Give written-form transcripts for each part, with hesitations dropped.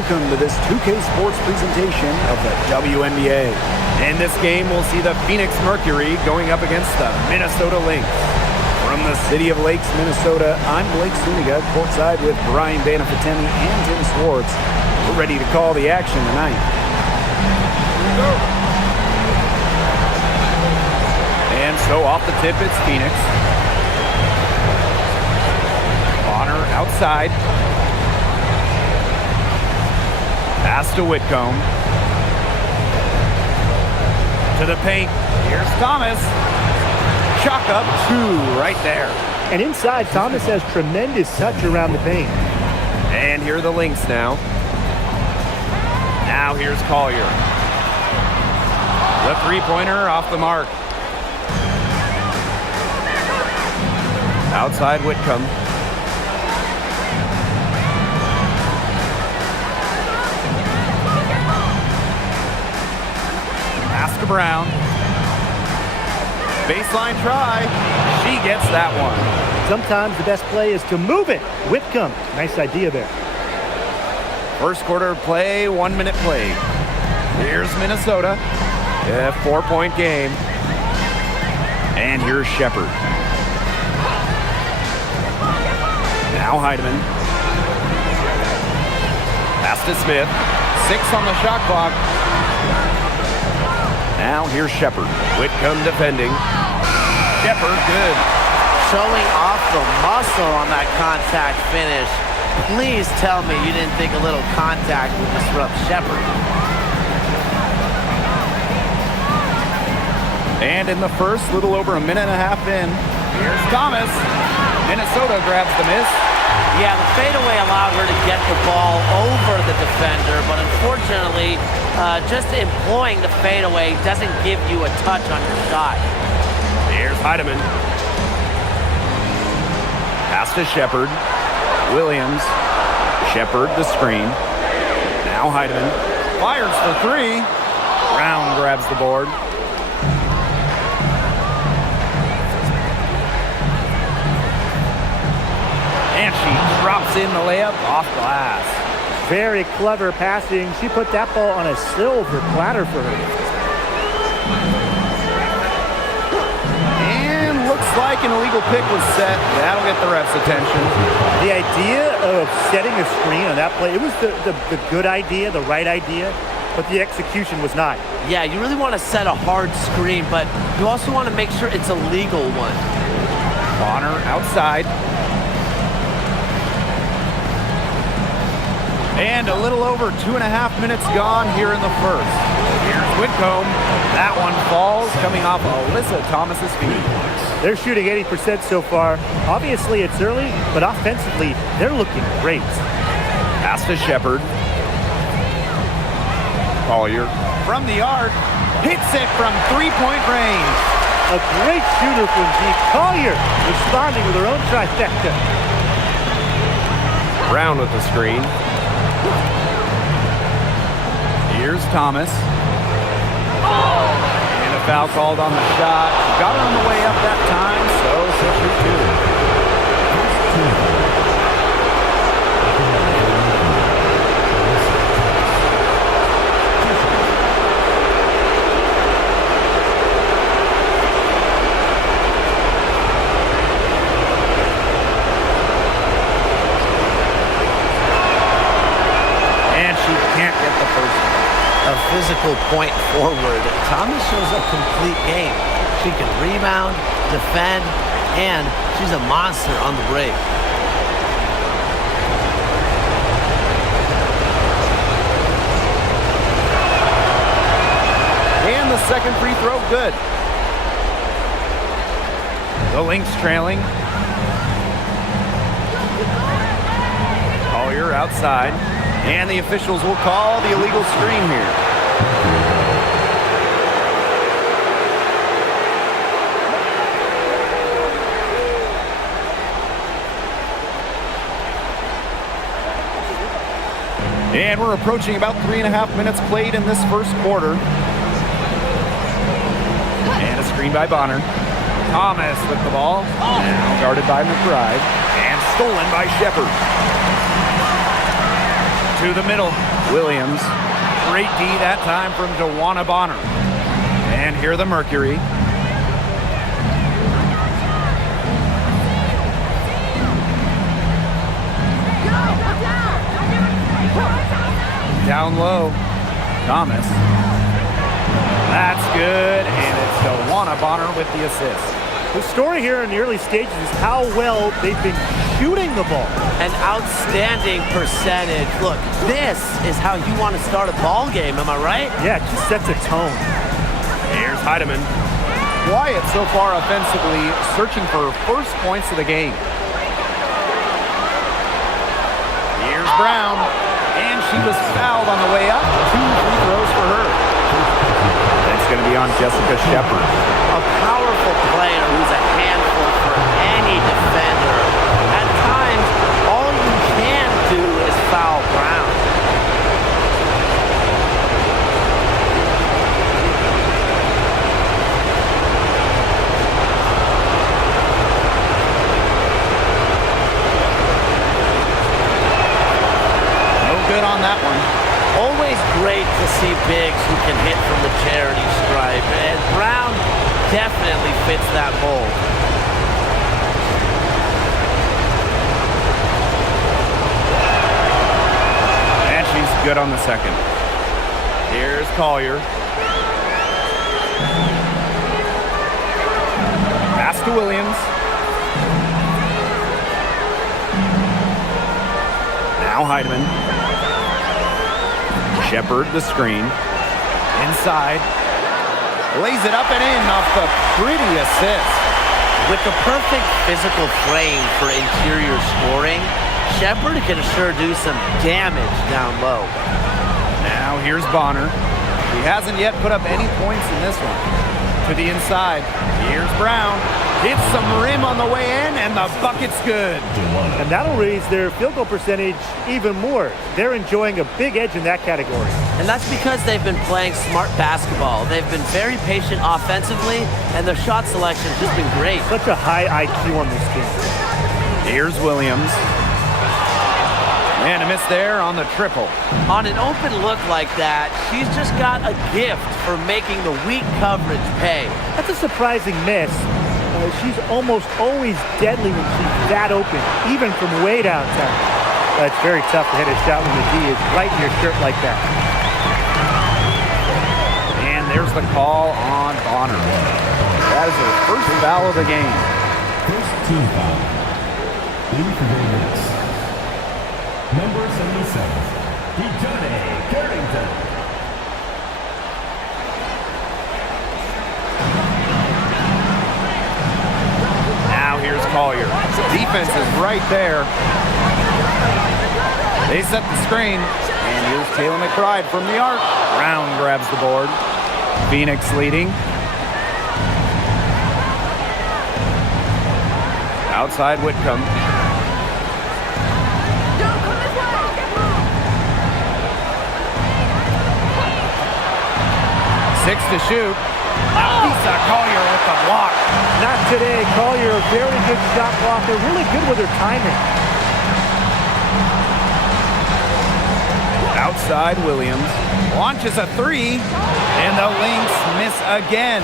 welcome to this 2K Sports presentation of the WNBA. In this game, we'll see the Phoenix Mercury going up against the Minnesota Lynx. From the city of Lakes, Minnesota, I'm Blake Suniga, courtside with Brian Banafitemi and Tim Swartz. We're ready to call the action tonight. Here we go. And so off the tip, it's Phoenix. Bonner outside. Pass to Whitcomb. To the paint. Here's Thomas. Chalk up two right there. And inside, Thomas has tremendous touch around the paint. And here are the Lynx now. Now here's Collier. The three-pointer off the mark. Outside Whitcomb. Pass to Brown. Baseline try. She gets that one. Sometimes the best play is to move it. Whitcomb, nice idea there. First quarter play, 1 minute play. Here's Minnesota. A 4-point game. And here's Shepard. Now Heidemann. Pass to Smith. 6 on the shot clock. Now here's Shepard. Whitcomb defending. Shepard, good. Showing off the muscle on that contact finish. Please tell me you didn't think a little contact would disrupt Shepard. And in the first, little over a minute and a half in, here's Thomas. Minnesota grabs the miss. Yeah, the fadeaway allowed her to get the ball over the defender, but unfortunately, just employing the fadeaway doesn't give you a touch on your shot. Here's Heidemann. Pass to Shepard. Williams. Shepard the screen. Now Heidemann. Fires for three. Brown grabs the board. And she drops in the layup off glass. Very clever passing. She put that ball on a silver platter for her. And looks like an illegal pick was set. That'll get the ref's attention. The idea of setting a screen on that play, it was the good idea, the right idea, but the execution was not. Yeah, you really want to set a hard screen, but you also want to make sure it's a legal one. Bonner outside. And a little over 2.5 minutes gone here in the first. Here's Whitcomb. That one falls, coming off Alyssa Thomas's feet. They're shooting 80% so far. Obviously, it's early, but offensively, they're looking great. Pass to Shepard. Collier from the arc. Hits it from three-point range. A great shooter from G. Collier responding with her own trifecta. Brown with the screen. Here's Thomas. And a foul called on the shot. Got her on the way up that time, so she'll shoot two. And she can't get the first one. A physical point forward. Thomas shows a complete game. She can rebound, defend, and she's a monster on the break. And the second free throw, good. The Lynx trailing. Collier outside. And the officials will call the illegal screen here. And we're approaching about 3.5 minutes played in this first quarter. And a screen by Bonner. Thomas with the ball. Now guarded by McBride. And stolen by Shepard. To the middle. Williams. Great D that time from DeWanna Bonner. And here the Mercury. Down low. Thomas. That's good, and it's DeWanna Bonner with the assist. The story here in the early stages is how well they've been shooting the ball. An outstanding percentage. Look, this is how you want to start a ball game, am I right? Yeah, it just sets a tone. Here's Heidemann. Quiet so far offensively, searching for first points of the game. Here's Brown, and she was fouled on the way up. 2 free throws for her. That's going to be on Jessica Shepard. A powerful player who's a handful for any defender. At times, all you can do is foul Brown. No good on that one. Always great to see bigs who can hit from the charity stripe, and Brown definitely fits that mold. And she's good on the second. Here's Collier. Pass to Williams. Now Heidemann. Shepard, the screen. Inside. Lays it up and in off the pretty assist. With the perfect physical frame for interior scoring, Shepard can sure do some damage down low. Now here's Bonner. He hasn't yet put up any points in this one. To the inside. Here's Brown. Hits some rim on the way in, and the bucket's good. And that'll raise their field goal percentage even more. They're enjoying a big edge in that category. And that's because they've been playing smart basketball. They've been very patient offensively, and their shot selection's just been great. Such a high IQ on this team. Here's Williams. And a miss there on the triple. On an open look like that, she's just got a gift for making the weak coverage pay. That's a surprising miss. She's almost always deadly when she's that open, even from way downtown. It's very tough to hit a shot when the D is right in your shirt like that. And there's the call on Bonner. That is her first foul of the game. First team foul. In for the Knicks. Number 77, Dejounte Carrington. Now here's Collier. Defense is right there. They set the screen. And here's Taylor McBride from the arc. Brown grabs the board. Phoenix leading. Outside Whitcomb. Six to shoot. Lisa Collier with the block. Not today. Collier, a very good shot blocker, really good with her timing. Outside Williams. Launches a three. And the Lynx miss again.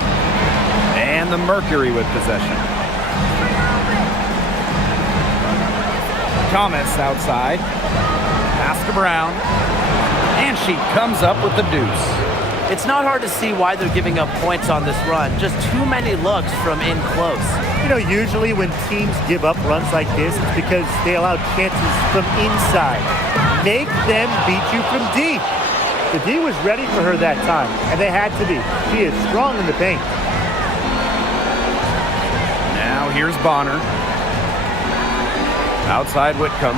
And the Mercury with possession. Thomas outside. Pass to Brown. And she comes up with the deuce. It's not hard to see why they're giving up points on this run. Just too many looks from in close. You know, usually when teams give up runs like this, it's because they allow chances from inside. Make them beat you from deep. The D was ready for her that time, and they had to be. She is strong in the paint. Now here's Bonner. Outside Whitcomb.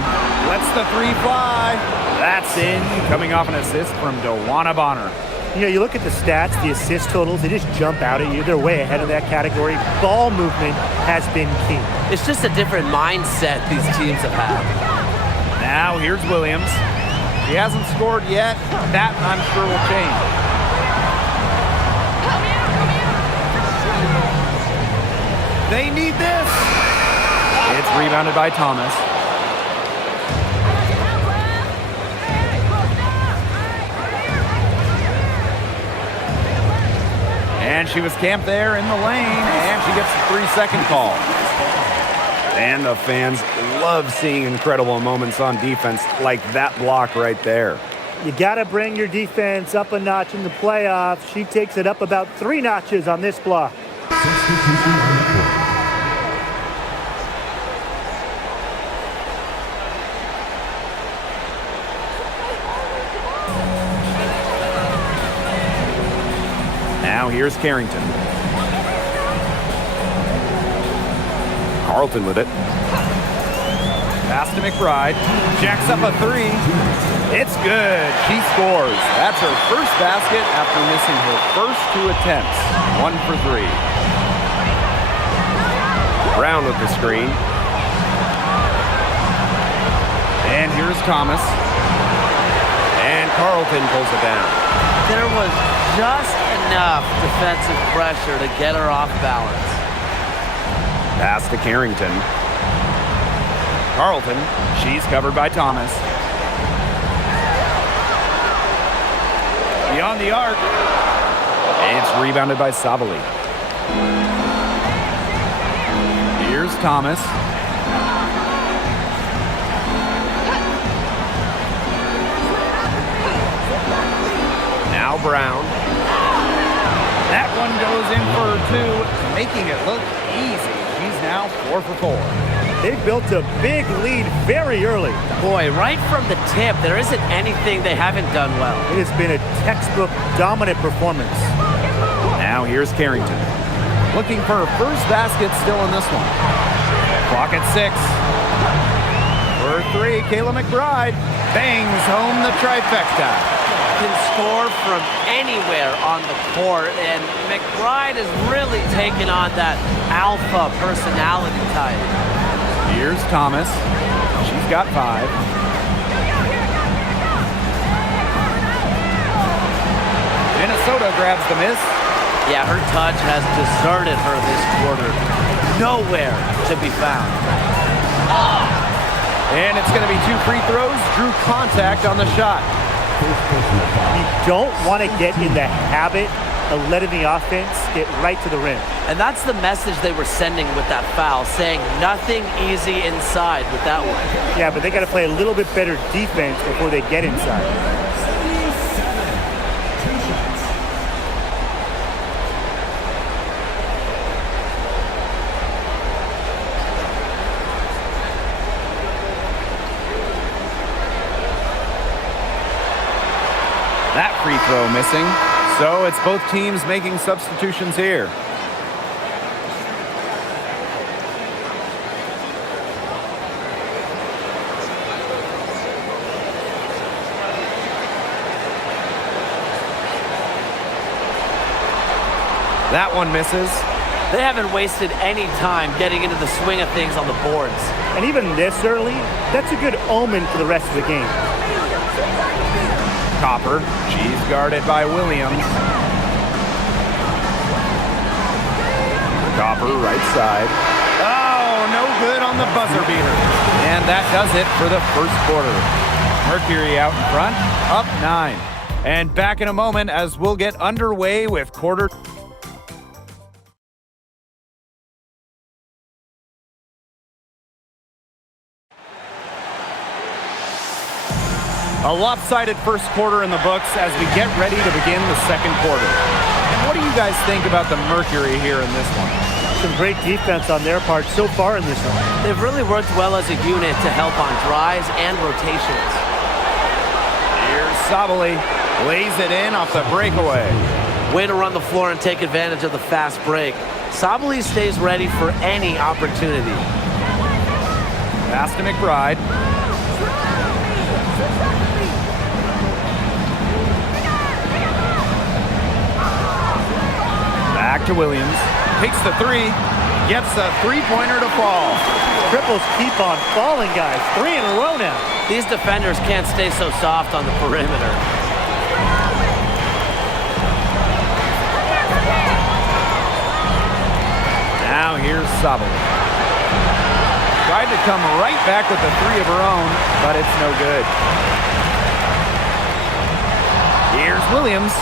Lets the three fly. That's in. Coming off an assist from DeWanna Bonner. You know, you look at the stats, the assist totals, they just jump out at you. They're way ahead of that category. Ball movement has been key. It's just a different mindset these teams have had. Now here's Williams. He hasn't scored yet. That, I'm sure, will change. They need this. It's rebounded by Thomas. And she was camped there in the lane, and she gets the 3-second call. And the fans love seeing incredible moments on defense like that block right there. You got to bring your defense up a notch in the playoffs. She takes it up about 3 notches on this block. Substitution on the court. Now here's Carrington. Carlton with it. Pass to McBride. Jacks up a 3. It's good. She scores. That's her first basket after missing her first 2 attempts. 1 for 3. Brown with the screen. And here's Thomas. And Carlton pulls it down. There was just enough defensive pressure to get her off balance. Pass to Carrington. Carlton, she's covered by Thomas. Beyond the arc. It's rebounded by Savali. Here's Thomas. Now Brown. That one goes in for 2, making it look easy. She's now 4 for 4. They built a big lead very early. Boy, right from the tip, there isn't anything they haven't done well. It has been a textbook dominant performance. Now here's Carrington. Looking for her first basket still in this one. Clock at 6. For 3, Kayla McBride bangs home the trifecta. Can score from anywhere on the court, and McBride has really taken on that alpha personality type. Here's Thomas. She's got 5. Minnesota grabs the miss. Yeah, her touch has deserted her this quarter. Nowhere to be found. And it's going to be 2 free throws. Drew contact on the shot. You don't want to get in the habit of letting the offense get right to the rim. And that's the message they were sending with that foul, saying nothing easy inside with that one. Yeah, but they got to play a little bit better defense before they get inside. That free throw missing. So it's both teams making substitutions here. That one misses. They haven't wasted any time getting into the swing of things on the boards. And even this early, that's a good omen for the rest of the game. Copper, she's guarded by Williams. Copper, right side. Oh, no good on the buzzer beater. And that does it for the first quarter. Mercury out in front, up 9. And back in a moment as we'll get underway with quarter. A lopsided first quarter in the books as we get ready to begin the second quarter. And what do you guys think about the Mercury here in this one? Some great defense on their part so far in this one. They've really worked well as a unit to help on drives and rotations. Here's Savali, lays it in off the breakaway. Way to run the floor and take advantage of the fast break. Savali stays ready for any opportunity. Pass to McBride. Back to Williams. Takes the 3. Gets a 3-pointer to fall. Triples keep on falling, guys. 3 in a row now. These defenders can't stay so soft on the perimeter. Now here's Savali. Tried to come right back with the 3 of her own, but it's no good. Here's Williams.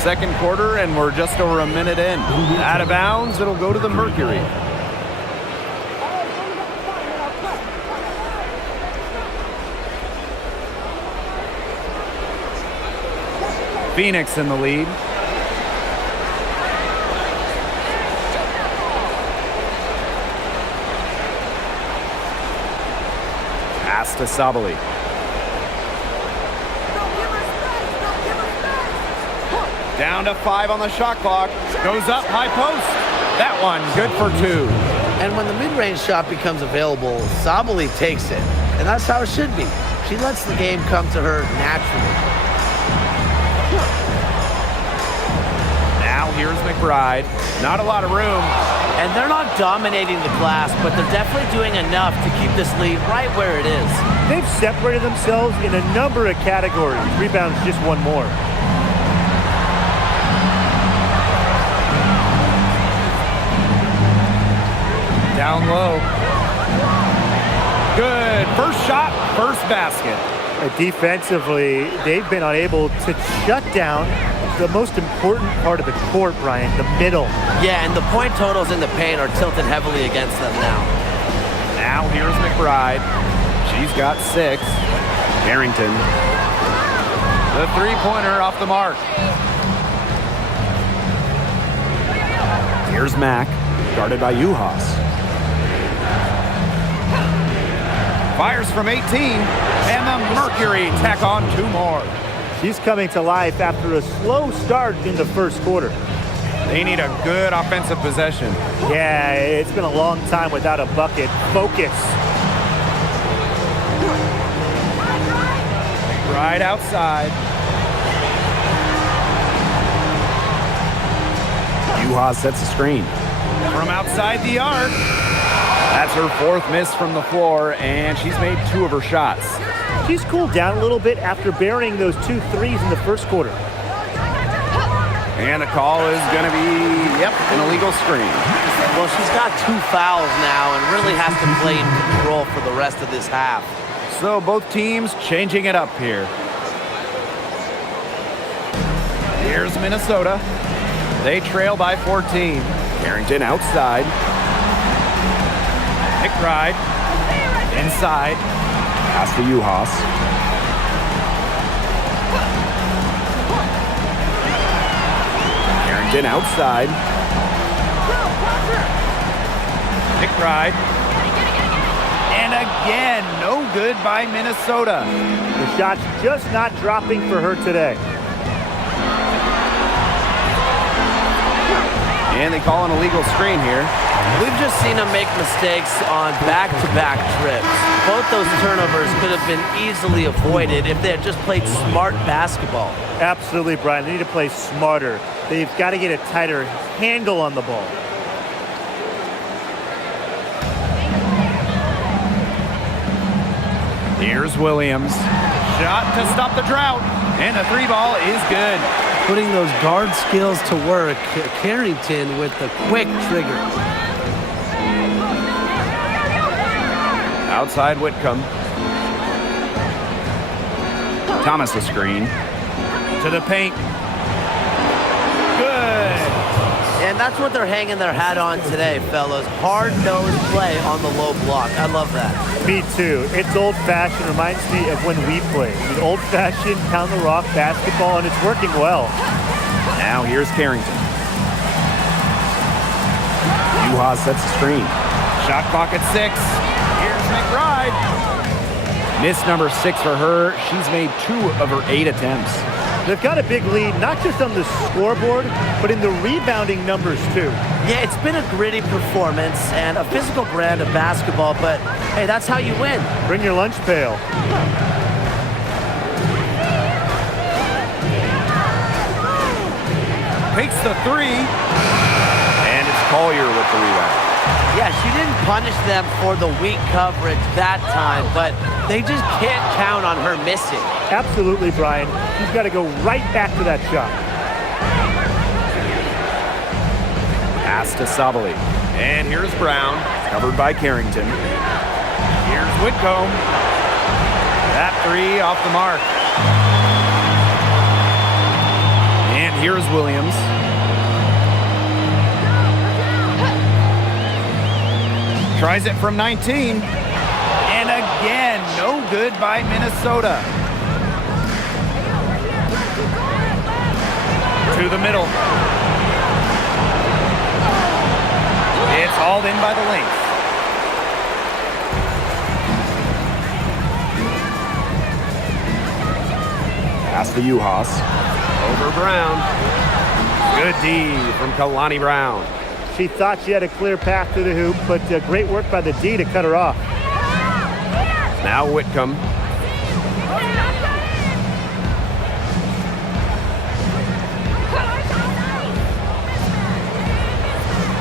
second quarter, and we're just over a minute in. Out of bounds, it'll go to the Mercury. Phoenix in the lead. Pass to Sabali. Down to 5 on the shot clock. Goes up, high post. That one, good for 2. And when the mid-range shot becomes available, Sabali takes it. And that's how it should be. She lets the game come to her naturally. Now here's McBride. Not a lot of room. And they're not dominating the glass, but they're definitely doing enough to keep this lead right where it is. They've separated themselves in a number of categories. Rebounds just one more. Down low. Good. First shot, first basket. Defensively, they've been unable to shut down the most important part of the court, Brian, the middle. Yeah, and the point totals in the paint are tilted heavily against them now. Now here's McBride. She's got 6. Harrington. The three-pointer off the mark. Here's Mack, guarded by Uhas. Fires from 18, and the Mercury tack on 2 more. She's coming to life after a slow start in the first quarter. They need a good offensive possession. Yeah, it's been a long time without a bucket. Focus. Right outside. Uhas sets a screen. From outside the arc. That's her 4th miss from the floor, and she's made 2 of her shots. She's cooled down a little bit after burying those 2 threes in the first quarter. And the call is going to be, an illegal screen. Well, she's got 2 fouls now and really has to play in control for the rest of this half. So both teams changing it up here. Here's Minnesota. They trail by 14. Harrington outside. McBride inside. Pass to Uhas. Harrington outside. McBride. And again, no good by Minnesota. The shot's just not dropping for her today. And they call an illegal screen here. We've just seen them make mistakes on back-to-back trips. Both those turnovers could have been easily avoided if they had just played smart basketball. Absolutely, Brian. They need to play smarter. They've got to get a tighter handle on the ball. Here's Williams. Shot to stop the drought. And the 3-ball is good. Putting those guard skills to work. Carrington with the quick trigger. Outside Whitcomb. Thomas a screen. To the paint. Good. And that's what they're hanging their hat on today, fellas. Hard-nosed play on the low block. I love that. Me too. It's old-fashioned. Reminds me of when we played. I mean, old-fashioned, pound-the-rock basketball, and it's working well. Now here's Carrington. Uhas sets the screen. Shot clock at 6. Here's McBride. Miss number 6 for her. She's made 2 of her 8 attempts. They've got a big lead, not just on the scoreboard, but in the rebounding numbers too. Yeah, it's been a gritty performance and a physical brand of basketball, but hey, that's how you win. Bring your lunch pail. Takes the 3. And it's Collier with the rebound. Yeah, she didn't punish them for the weak coverage that time, but they just can't count on her missing. Absolutely, Brian. She's got to go right back to that shot. Pass to Sabali. And here's Brown, covered by Carrington. Here's Whitcomb. That 3 off the mark. And here's Williams. Tries it from 19. And again, no good by Minnesota. To the middle. It's hauled in by the Lynx. Pass to Uhas. Over Brown. Good D from Kalani Brown. She thought she had a clear path to the hoop, but great work by the D to cut her off. Now Whitcomb.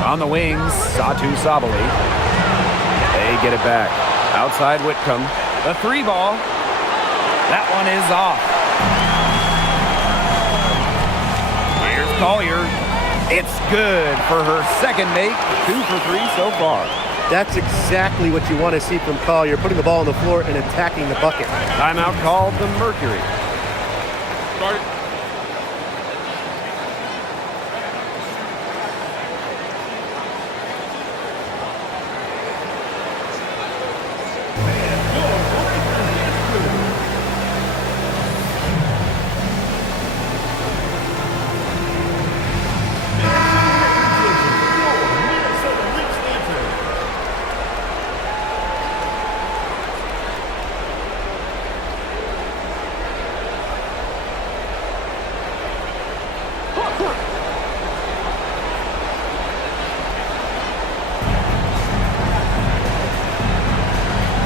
On the wings, Satu Sabali. They get it back. Outside Whitcomb. The 3 ball. That one is off. Here's Collier. It's good for her second make. 2 for 3 so far. That's exactly what you want to see from Collier, putting the ball on the floor and attacking the bucket. Timeout called the Mercury. Start.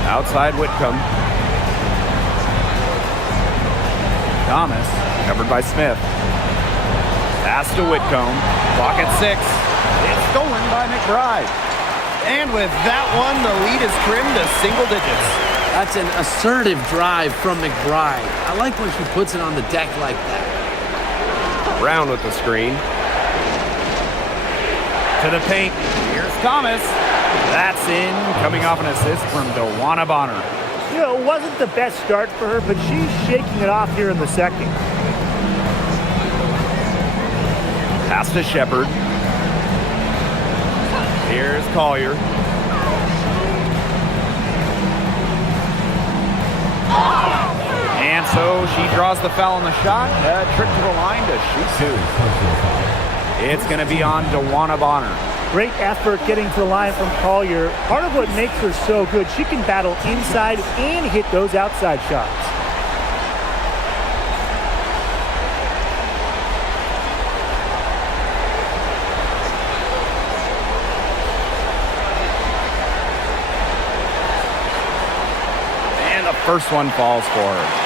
Outside Whitcomb. Thomas, covered by Smith. Pass to Whitcomb. Clock at 6. It's stolen by McBride. And with that one, the lead is trimmed to single digits. That's an assertive drive from McBride. I like when she puts it on the deck like that. Brown with the screen. To the paint. Here's Thomas. That's in, coming off an assist from Dewana Bonner. You know, it wasn't the best start for her, but she's shaking it off here in the second. Pass to Shepard. Here's Collier. And so she draws the foul on the shot. A trip to the line to shoot 2. It's going to be on Dewana Bonner. Great effort getting to the line from Collier. Part of what makes her so good, she can battle inside and hit those outside shots. And the first one falls for her.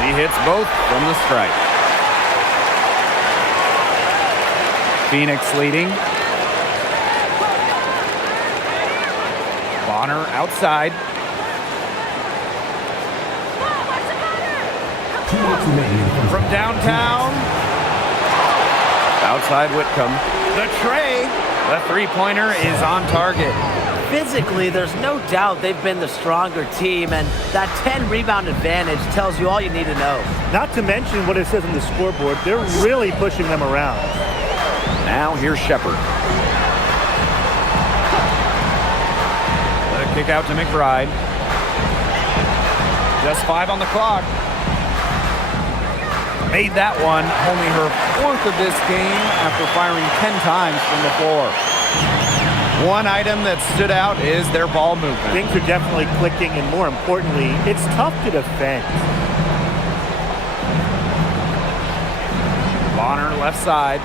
She hits both from the stripe. Phoenix leading. Bonner outside. 2 minutes remaining. From downtown. Outside Whitcomb. The tray. The three-pointer is on target. Physically, there's no doubt they've been the stronger team, and that 10-rebound advantage tells you all you need to know. Not to mention what it says on the scoreboard, they're really pushing them around. Now here's Shepard. The kick out to McBride. Just 5 on the clock. Made that one only her 4th of this game after firing 10 times from the floor. One item that stood out is their ball movement. Things are definitely clicking, and more importantly, it's tough to defend. Bonner left side.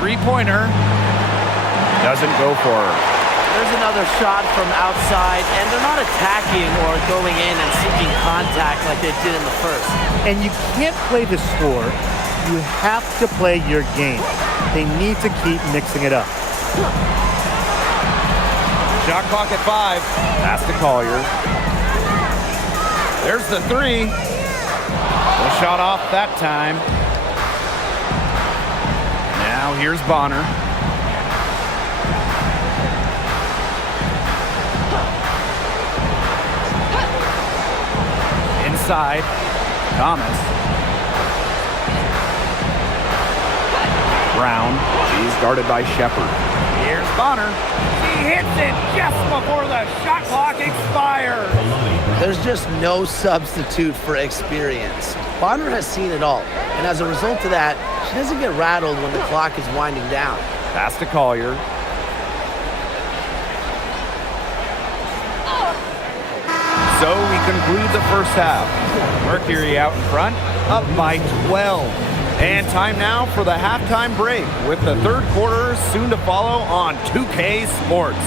Three-pointer. Doesn't go for her. There's another shot from outside, and they're not attacking or going in and seeking contact like they did in the first. And you can't play the score. You have to play your game. They need to keep mixing it up. Shot clock at 5. Pass to Collier. There's the 3. The shot off that time. Now here's Bonner. Inside. Thomas. Brown. She's guarded by Shepard. Here's Bonner. She hits it just before the shot clock expires. There's just no substitute for experience. Bonner has seen it all, and as a result of that, she doesn't get rattled when the clock is winding down. Pass to Collier. So we conclude the first half. Mercury out in front, up by 12. And time now for the halftime break, with the third quarter soon to follow on 2K Sports.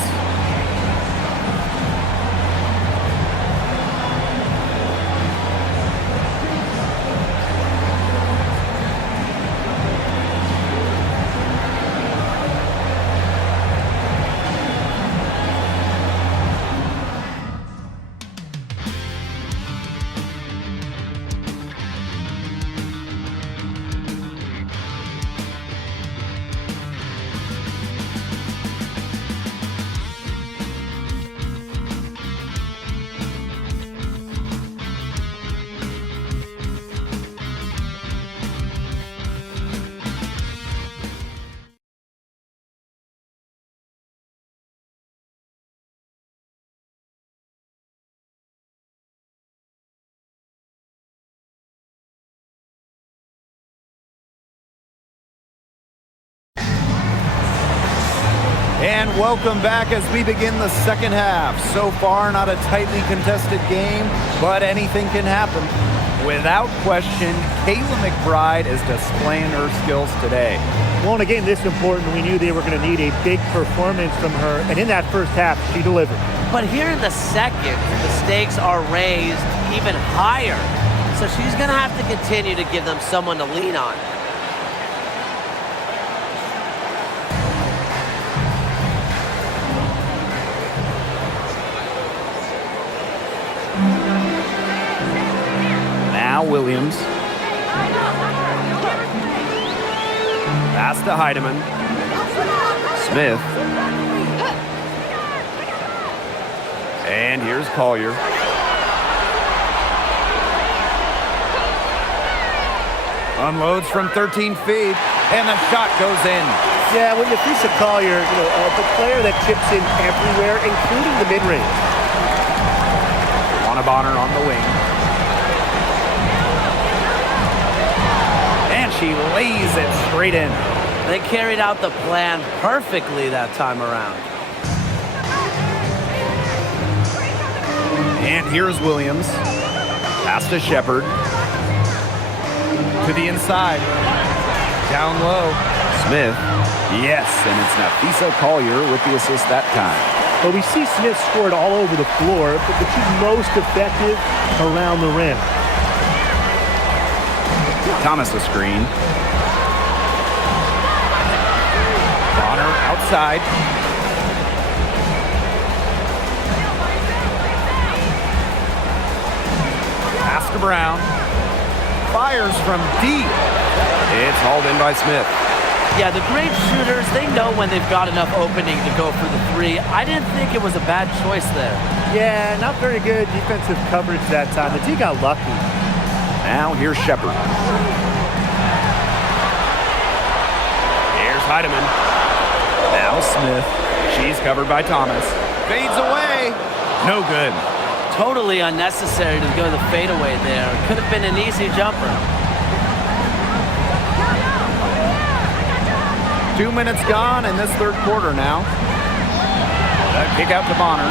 And welcome back as we begin the second half. So far, not a tightly contested game, but anything can happen. Without question, Kayla McBride is displaying her skills today. Well, in a game this important, we knew they were going to need a big performance from her, and in that first half, she delivered. But here in the second, the stakes are raised even higher. So she's going to have to continue to give them someone to lean on. Now Williams. Pass to Heidemann. Smith. And here's Collier. Unloads from 13 feet, and the shot goes in. Yeah, when you face a Collier, the player that chips in everywhere, including the mid-range. Juana Bonner on the wing. And she lays it straight in. They carried out the plan perfectly that time around. And here's Williams. Pass to Shepard. To the inside. Down low. Smith. Yes, and it's Nafisa Collier with the assist that time. But we see Smith scored all over the floor, but she's most effective around the rim. Thomas a screen. Bonner outside. Pass to Brown. Fires from deep. It's hauled in by Smith. Yeah, the great shooters, they know when they've got enough opening to go for the three. I didn't think it was a bad choice there. Yeah, not very good defensive coverage that time. The team got lucky. Now here's Shepard. Here's Heidemann. Now Smith. She's covered by Thomas. Fades away. No good. Totally unnecessary to go to the fadeaway there. Could have been an easy jumper. 2 minutes gone in this third quarter now. Kick out to Bonner.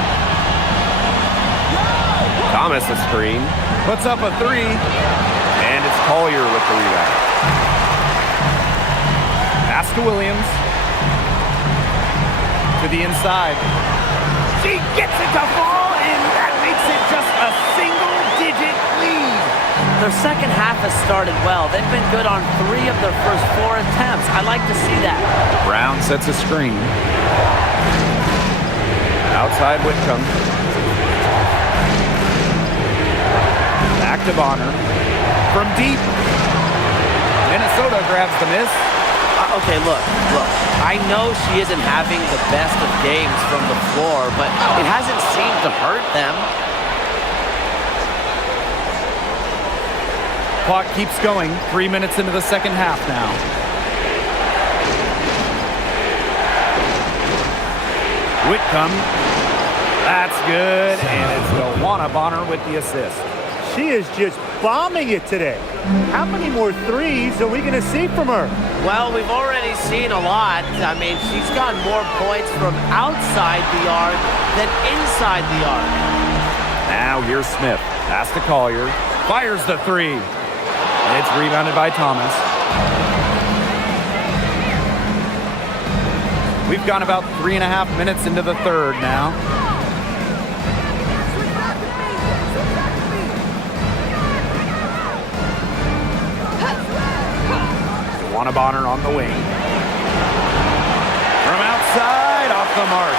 Thomas a screen. Puts up a three. And it's Collier with the rebound. Pass to Williams. To the inside. She gets it to fall, and that makes it just a single-digit lead. Their second half has started well. They've been good on 3 of their first 4 attempts. I like to see that. Brown sets a screen. Outside Whitcomb. Back to Bonner. From deep. Minnesota grabs the miss. Okay, look. I know she isn't having the best of games from the floor, but it hasn't seemed to hurt them. Clock keeps going. 3 minutes into the second half now. Whitcomb. That's good, and it's Delwana Bonner with the assist. She is just bombing it today. How many more threes are we going to see from her? Well, we've already seen a lot. I mean, she's gotten more points from outside the arc than inside the arc. Now here's Smith. Pass to Collier. Fires the three. It's rebounded by Thomas. We've gone about 3.5 minutes into the third now. Delwana Bonner on the wing. From outside, off the mark.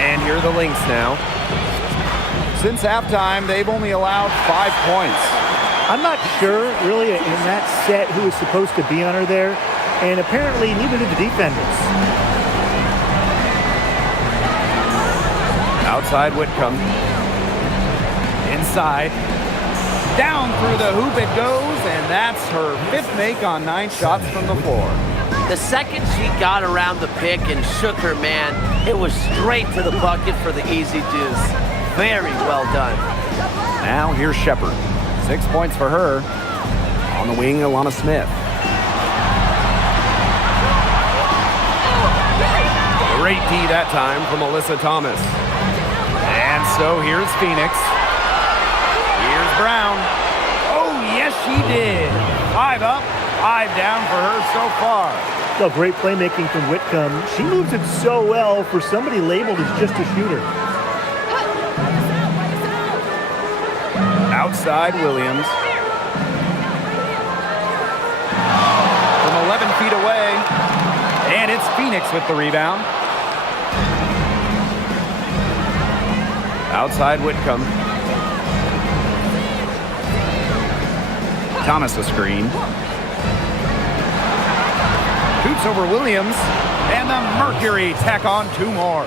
And here are the Lynx now. Since halftime, they've only allowed 5 points. I'm not sure, really, in that set who was supposed to be on her there, and apparently neither did the defenders. Outside Whitcomb. Inside. Down through the hoop it goes, and that's her 5th make on 9 shots from the floor. The second she got around the pick and shook her man, it was straight to the bucket for the easy deuce. Very well done. Now here's Shepard. 6 points for her. On the wing, Alana Smith. Great D that time from Alyssa Thomas. And so here's Phoenix. Here's Brown. Oh, yes, she did. 5 up, 5 down for her so far. So great playmaking from Whitcomb. She moves it so well for somebody labeled as just a shooter. Outside Williams. From 11 feet away. And it's Phoenix with the rebound. Outside Whitcomb. Thomas a screen. Shoots over Williams. And the Mercury tack on 2 more.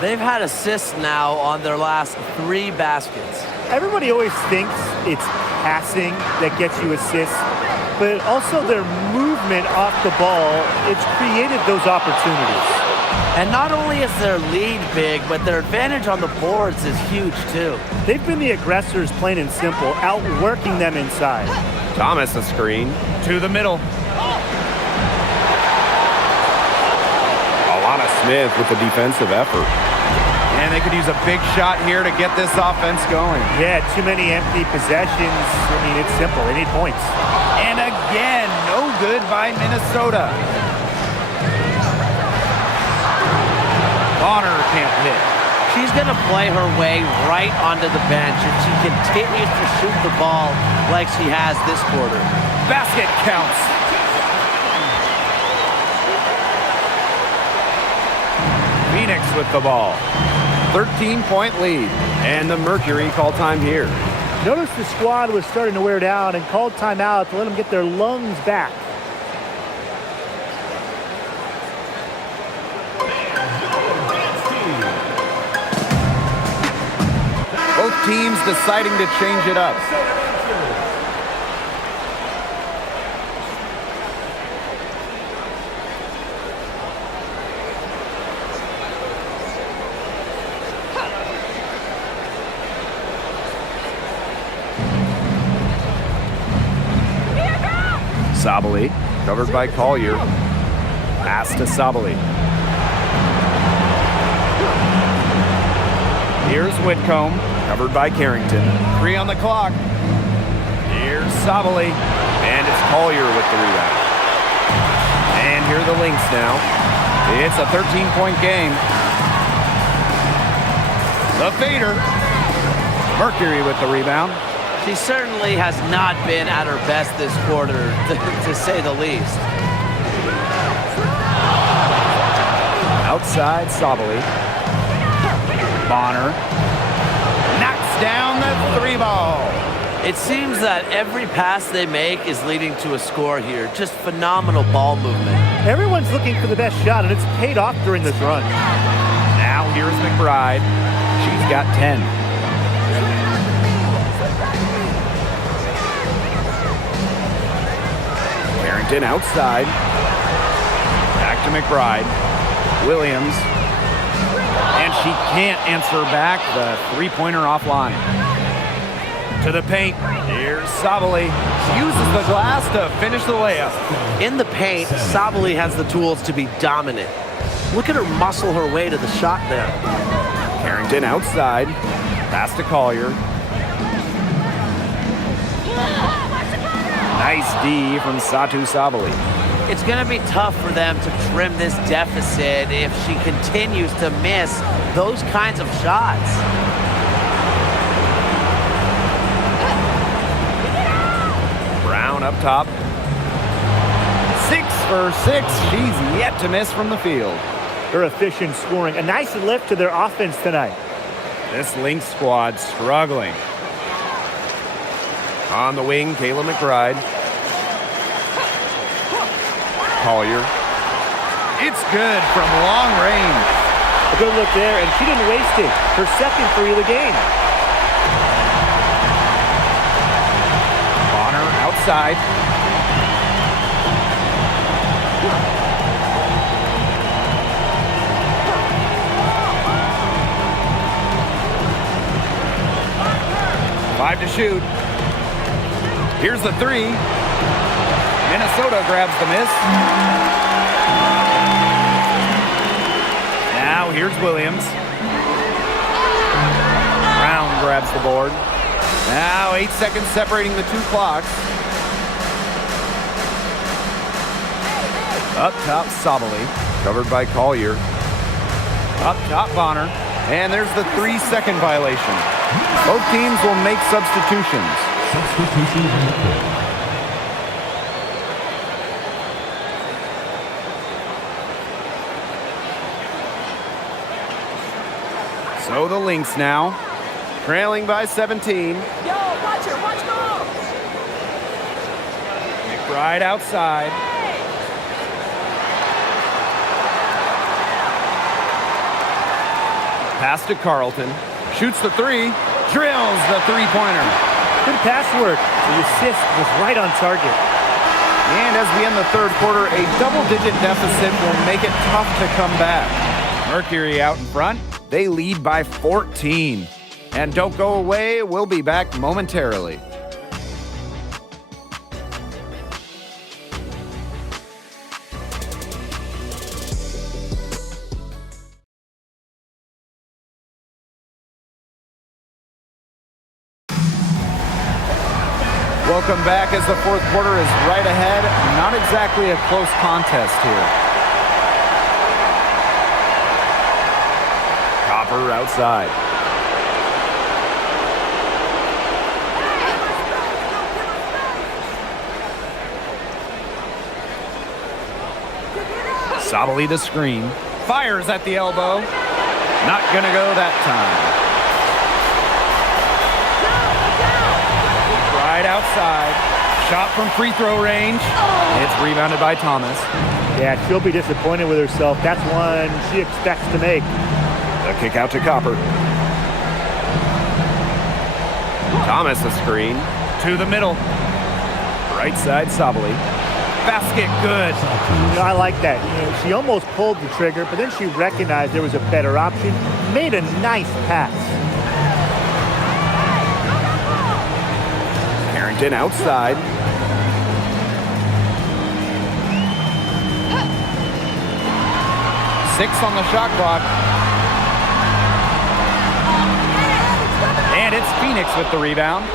They've had assists now on their last 3 baskets. Everybody always thinks it's passing that gets you assists, but also their movement off the ball, it's created those opportunities. And not only is their lead big, but their advantage on the boards is huge too. They've been the aggressors, plain and simple, outworking them inside. Thomas a screen to the middle. Alana Smith with the defensive effort. And they could use a big shot here to get this offense going. Yeah, too many empty possessions. I mean, it's simple. They need points. And again, no good by Minnesota. Bonner can't hit. She's going to play her way right onto the bench if she continues to shoot the ball like she has this quarter. Basket counts. Phoenix with the ball. 13-point lead. And the Mercury call time here. Notice the squad was starting to wear down and called timeout to let them get their lungs back. Both teams deciding to change it up. Sabali, covered by Collier. Pass to Sabali. Here's Whitcomb, covered by Carrington. 3 on the clock. Here's Sabali, and it's Collier with the rebound. And here are the Lynx now. It's a 13-point game. The fader. Mercury with the rebound. She certainly has not been at her best this quarter, to say the least. Outside Sabali. Bonner knocks down the 3 ball. It seems that every pass they make is leading to a score here. Just phenomenal ball movement. Everyone's looking for the best shot, and it's paid off during this run. Now here's McBride. She's got 10. Carrington outside. Back to McBride. Williams. And she can't answer back the three-pointer offline. To the paint. Here's Sabali. She uses the glass to finish the layup. In the paint, Sabali has the tools to be dominant. Look at her muscle her way to the shot there. Carrington outside. Pass to Collier. Nice D from Satu Sabali. It's going to be tough for them to trim this deficit if she continues to miss those kinds of shots. Brown up top. 6 for 6. She's yet to miss from the field. Her efficient scoring. A nice lift to their offense tonight. This Lynx squad struggling. On the wing, Kayla McBride. Collier. It's good from long range. A good look there, and she didn't waste it. Her second three of the game. Bonner outside. Five to shoot. Here's the 3. Minnesota grabs the miss. Now here's Williams. Brown grabs the board. Now 8 seconds separating the 2 clocks. Up top, Sabali, covered by Collier. Up top, Bonner. And there's the 3-second violation. Both teams will make substitutions. Substitution on the court. So the Lynx now, trailing by 17. Yo, watch her, watch go! McBride outside. Pass to Carlton. Shoots the 3. Drills the 3-pointer. Good pass work. The assist was right on target. And as we end the third quarter, a double-digit deficit will make it tough to come back. Mercury out in front. They lead by 14. And don't go away. We'll be back momentarily. Welcome back as the fourth quarter is right ahead. Not exactly a close contest here. Copper outside. Sabali the screen. Fires at the elbow. Not gonna go that time. Right outside. Shot from free throw range. It's rebounded by Thomas. Yeah, she'll be disappointed with herself. That's one she expects to make. A kick out to Copper. Thomas a screen. To the middle. Right side, Sabali. Basket good. I like that. She almost pulled the trigger, but then she recognized there was a better option. Made a nice pass. Carrington outside. Six on the shot clock. And it's Phoenix with the rebound.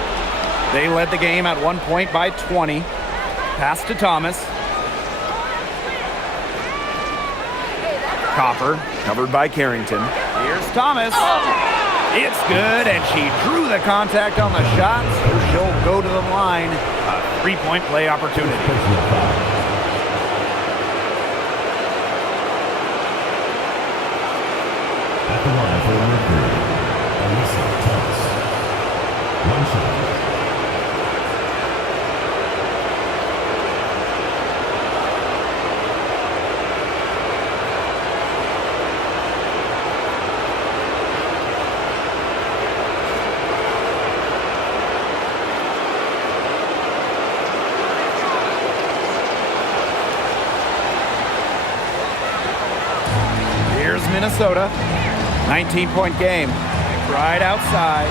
They led the game at 1 point by 20. Pass to Thomas. Copper, covered by Carrington. Here's Thomas. It's good, and she drew the contact on the shot, so she'll go to the line. A three-point play opportunity. the line for Mercury, Alyssa Thomas. One shot. Minnesota, 19-point game, right outside.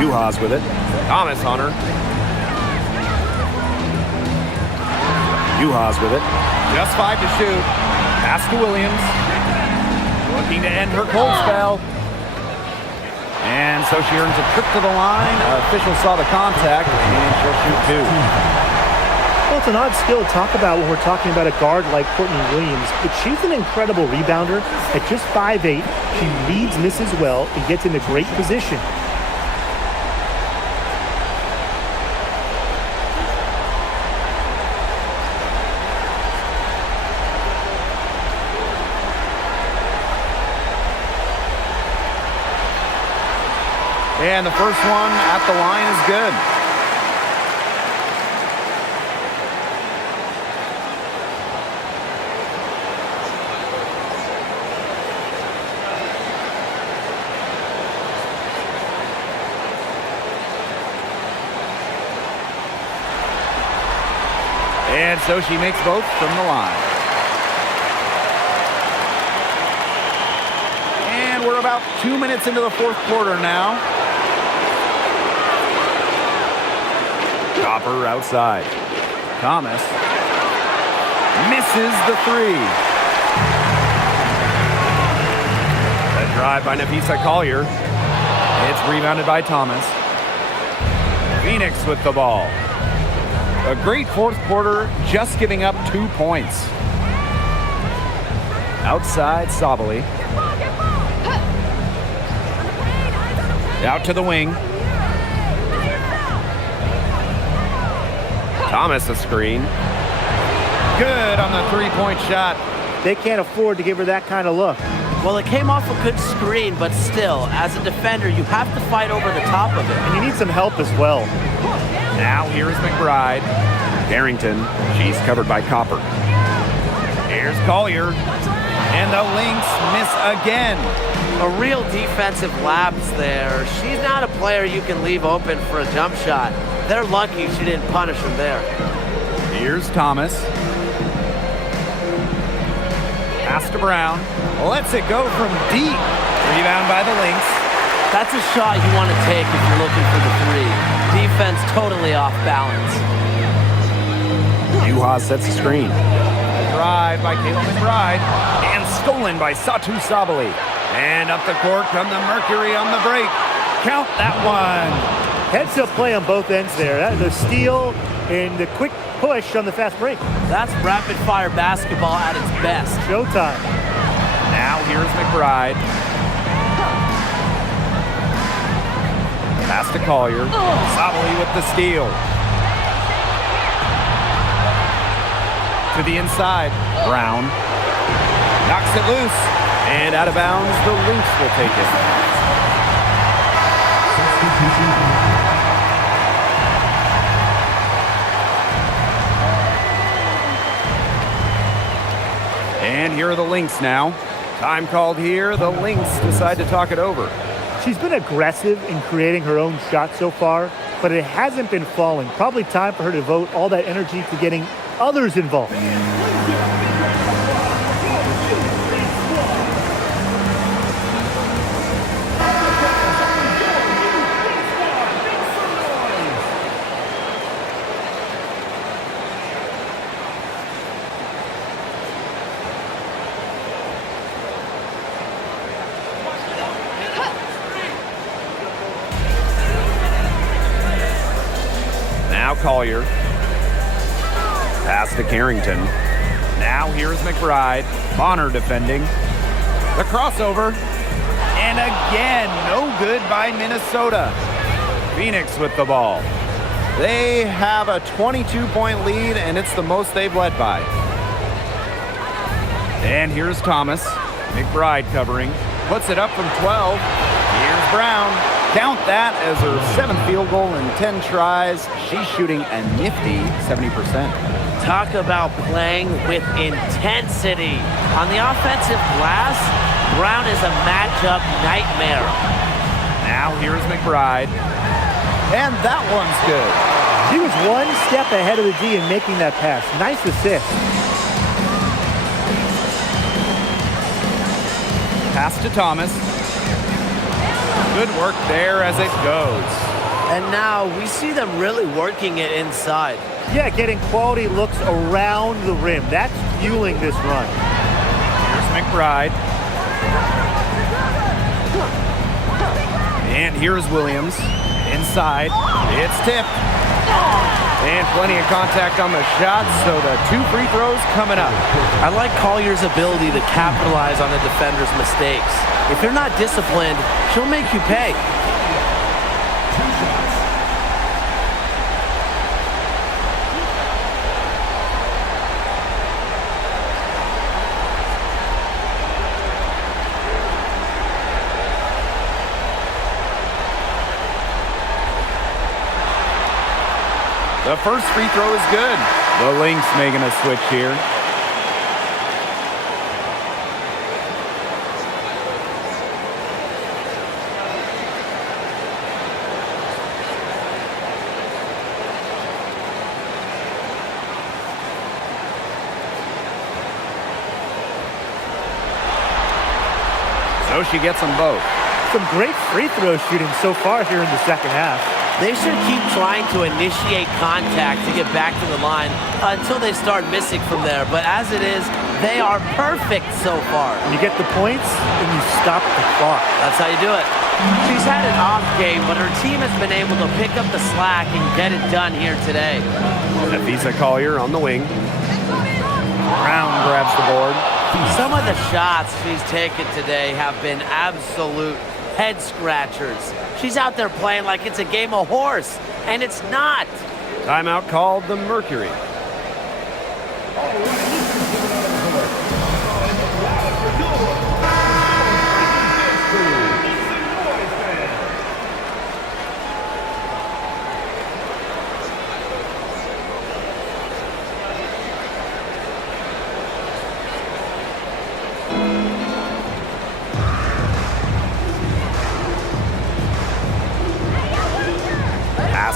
Uhas with it. Thomas on her. Uhas with it. Just 5 to shoot. Pass to Williams. Looking to end her cold spell. And so she earns a trip to the line. Officials saw the contact, and she'll shoot 2. Well, it's an odd skill to talk about when we're talking about a guard like Courtney Williams, but she's an incredible rebounder. At just 5'8", she reads misses well and gets into great position. And the first one at the line is good. And so she makes both from the line. And we're about 2 minutes into the fourth quarter now. Copper outside. Thomas misses the 3. A drive by Napisa Collier. It's rebounded by Thomas. Phoenix with the ball. A great fourth quarter, just giving up 2 points. Outside, Sabali. Out to the wing. Thomas a screen. Good on the 3-point shot. They can't afford to give her that kind of look. Well, it came off a good screen, but still, as a defender, you have to fight over the top of it. And you need some help as well. Now here's McBride. Carrington, she's covered by Copper. Here's Collier. And the Lynx miss again. A real defensive lapse there. She's not a player you can leave open for a jump shot. They're lucky she didn't punish him there. Here's Thomas. Pass to Brown. Lets it go from deep. Rebound by the Lynx. That's a shot you want to take if you're looking for the 3. Defense totally off balance. Uhas sets the screen. Drive by Caitlin McBride. And stolen by Satu Sabali. And up the court come the Mercury on the break. Count that one. Heads-up play on both ends there. The steal and the quick push on the fast break. That's rapid-fire basketball at its best. Showtime. Now here's McBride. Pass to Collier. Sabali with the steal. To the inside. Brown. Knocks it loose. And out of bounds, the Lynx will take it. And here are the Lynx now. Time called here. The Lynx decide to talk it over. She's been aggressive in creating her own shot so far, but it hasn't been falling. Probably time for her to devote all that energy to getting others involved. Collier. Pass to Carrington. Now here's McBride. Bonner defending. The crossover. And again, no good by Minnesota. Phoenix with the ball. They have a 22-point lead, and it's the most they've led by. And here's Thomas. McBride covering. Puts it up from 12. Here's Brown. Count that as her 7th field goal in 10 tries. She's shooting a nifty 70%. Talk about playing with intensity. On the offensive glass, Brown is a matchup nightmare. Now here's McBride. And that one's good. She was one step ahead of the D in making that pass. Nice assist. Pass to Thomas. Good work there as it goes. And now we see them really working it inside. Yeah, getting quality looks around the rim. That's fueling this run. Here's McBride. And here's Williams. Inside. It's tipped. And plenty of contact on the shot, so the 2 free throws coming up. I like Collier's ability to capitalize on the defender's mistakes. If you're not disciplined, she'll make you pay. The first free throw is good. The Lynx making a switch here. So she gets them both. Some great free throw shooting so far here in the second half. They should keep trying to initiate contact to get back to the line until they start missing from there. But as it is, they are perfect so far. You get the points and you stop the clock. That's how you do it. She's had an off game, but her team has been able to pick up the slack and get it done here today. Nafisa Collier on the wing. Brown grabs the board. Some of the shots she's taken today have been absolute head scratchers. She's out there playing like it's a game of horse, and it's not. Timeout called the Mercury.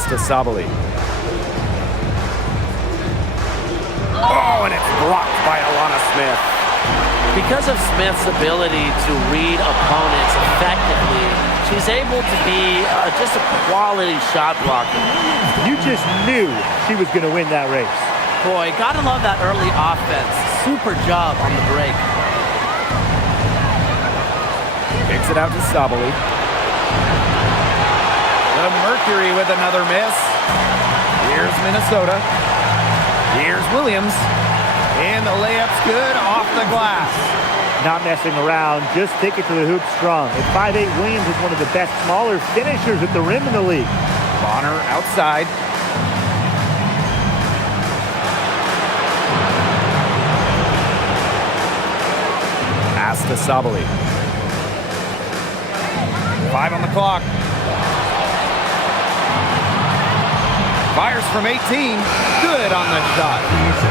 To Sabali. Oh, and it's blocked by Alana Smith. Because of Smith's ability to read opponents effectively, she's able to be just a quality shot blocker. You just knew she was going to win that race. Boy, gotta love that early offense. Super job on the break. Kicks it out to Sabali. The Mercury with another miss. Here's Minnesota. Here's Williams. And the layup's good off the glass. Not messing around, just take it to the hoop strong. At 5'8", Williams is one of the best smaller finishers at the rim in the league. Bonner outside. Pass to Sabali. 5 on the clock. Fires from 18. Good on the shot.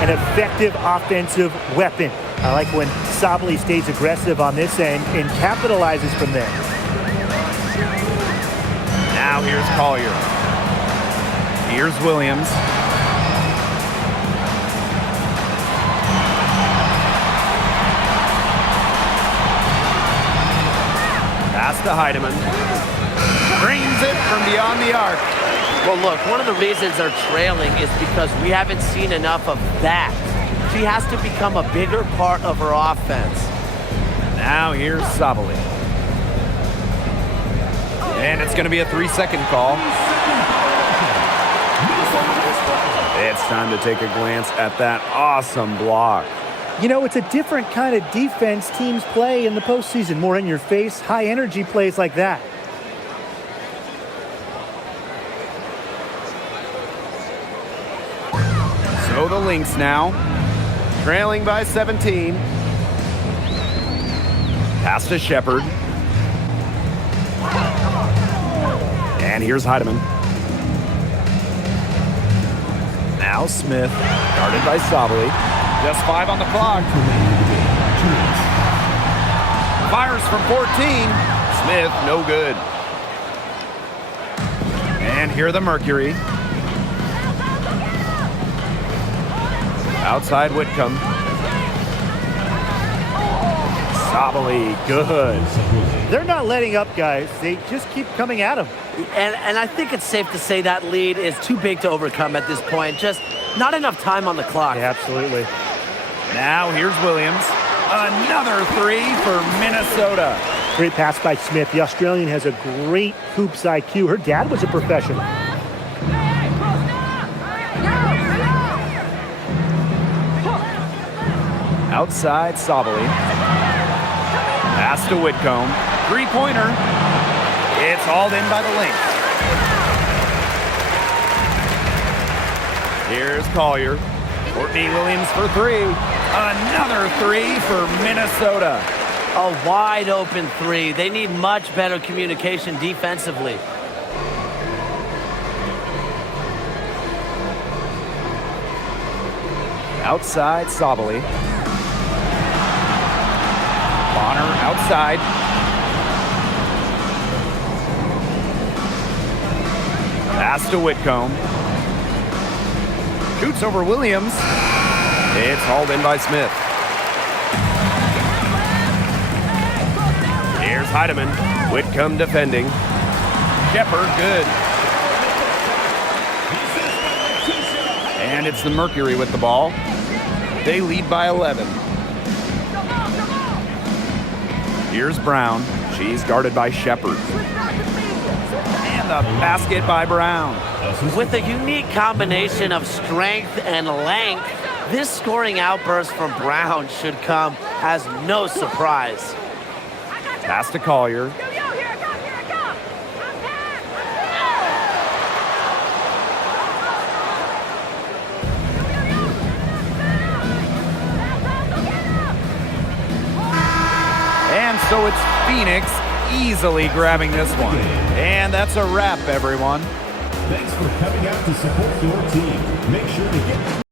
An effective offensive weapon. I like when Sabali stays aggressive on this end and capitalizes from there. Now here's Collier. Here's Williams. Pass to Heidemann. Brings it from beyond the arc. Well, look, one of the reasons they're trailing is because we haven't seen enough of that. She has to become a bigger part of her offense. Now here's Sabali. And it's going to be a 3-second call. It's time to take a glance at that awesome block. You know, it's a different kind of defense teams play in the postseason. More in your face, high energy plays like that. So the Lynx now, trailing by 17. Pass to Shepard. And here's Heidemann. Now Smith, guarded by Sabali. Just 5 on the clock. Fires from 14. Smith, no good. And here the Mercury. Outside Whitcomb. Sabali, good. They're not letting up, guys. They just keep coming at them. And I think it's safe to say that lead is too big to overcome at this point. Just not enough time on the clock. Yeah, absolutely. Now here's Williams. Another 3 for Minnesota. Great pass by Smith. The Australian has a great hoops IQ. Her dad was a professional. Outside Sabali. Pass to Whitcomb. 3-pointer. It's hauled in by the Lynx. Here's Collier. Courtney Williams for 3. Another 3 for Minnesota. A wide open 3. They need much better communication defensively. Outside Sabali. Bonner outside. Pass to Whitcomb. Shoots over Williams. It's hauled in by Smith. Here's Heidemann. Whitcomb defending. Shepard, good. And it's the Mercury with the ball. They lead by 11. Here's Brown. She's guarded by Shepard. And the basket by Brown. With a unique combination of strength and length, this scoring outburst from Brown should come as no surprise. Pass to Collier. And so it's Phoenix easily grabbing this one. And that's a wrap, everyone. Thanks for coming out to support your team. Make sure to get